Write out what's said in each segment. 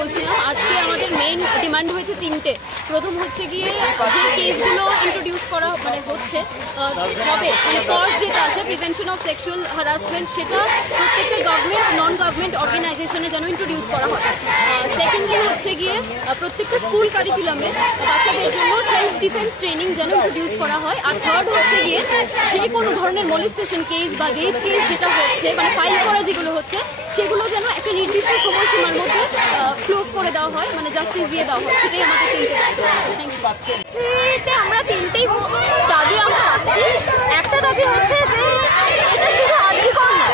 বলছিলাম, আজকে আমাদের মেইন ডিমান্ড হয়েছে তিনটে। প্রথম হচ্ছে গিয়ে যে কেসগুলো ইন্ট্রোডিউস করা হচ্ছে হবে, মানে কজ যেটা আছে প্রিভেনশন অফ সেক্সুয়াল হ্যারাসমেন্ট, সেটা প্রত্যেকটা গভর্নমেন্ট নন গভর্নমেন্ট অর্গানাইজেশনে যেন ইন্ট্রোডিউস করা হয়। সেকেন্ডলি হচ্ছে গিয়ে প্রত্যেকটা স্কুল কারিকুলামে বাচ্চাদের জন্য সেলফ ডিফেন্স ট্রেনিং যেন ইন্ট্রোডিউস করা হয়। আর থার্ড হচ্ছে গিয়ে যে কোনো ধরনের মলিস্টেশন কেস বা রেপ কেস যেটা হচ্ছে, মানে ফাইল করা যেগুলো হচ্ছে, সেগুলো যেন একটা নির্দিষ্ট সময়সীমার মধ্যে ক্লোজ করে দেওয়া হয়, মানে জাস্টিস দিয়ে দেওয়া হয়। সেটাই আমাদের তিনটে আমরা তিনটেই দাবি আমরা রাখছি। একটা দাবি হচ্ছে যে এটা শুধু আর্জিকর না,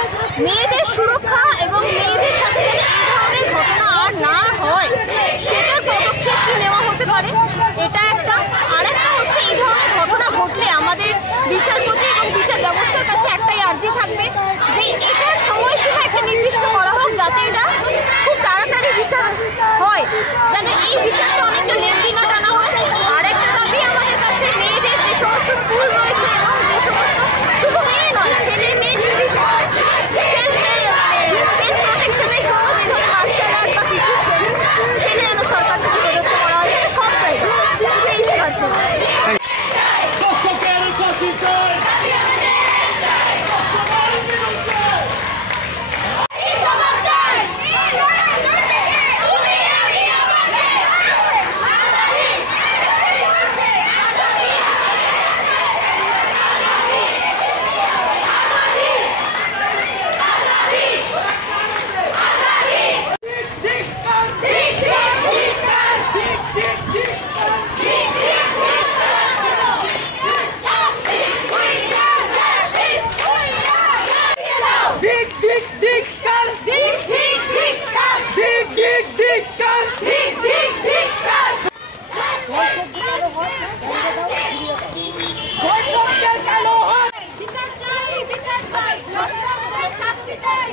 মেয়েদের সুরক্ষা এবং মেয়েদের সাথে এই ধরনের ঘটনা আর না হয় সেটার পদক্ষেপ কি নেওয়া হতে পারে, এটা একটা। আরেকটা হচ্ছে এই ধরনের ঘটনা ঘটলে আমাদের বিচারপতি এবং বিচার ব্যবস্থার কাছে একটাই আর্জি থাকবে যে এটার সময়সীমা একটা নির্দিষ্ট করা হোক, যাতে এটা খুব তাড়াতাড়ি বিচার হয়, যেন এই বিচারটা অনেকটা লেনদি না টানা হয়। আরেকটা দাবি আমাদের কাছে, মেয়েদের যে সমস্ত স্কুল রয়েছে এবং যে সমস্ত শুধু মেয়ে নয়, ছেলে মেয়ে নির্বিশেষে সেলফ প্রোটেকশনের জন্য যে ধরনের মার্শাল আর্ট বা কিছু সেটা যেন সরকার থেকে প্রদত্ত করা হয়, সেটা সব জায়গায়, শুধু এই শেখার জন্য। বিচার চাই, বিচার চাই, শাস্তি চাই।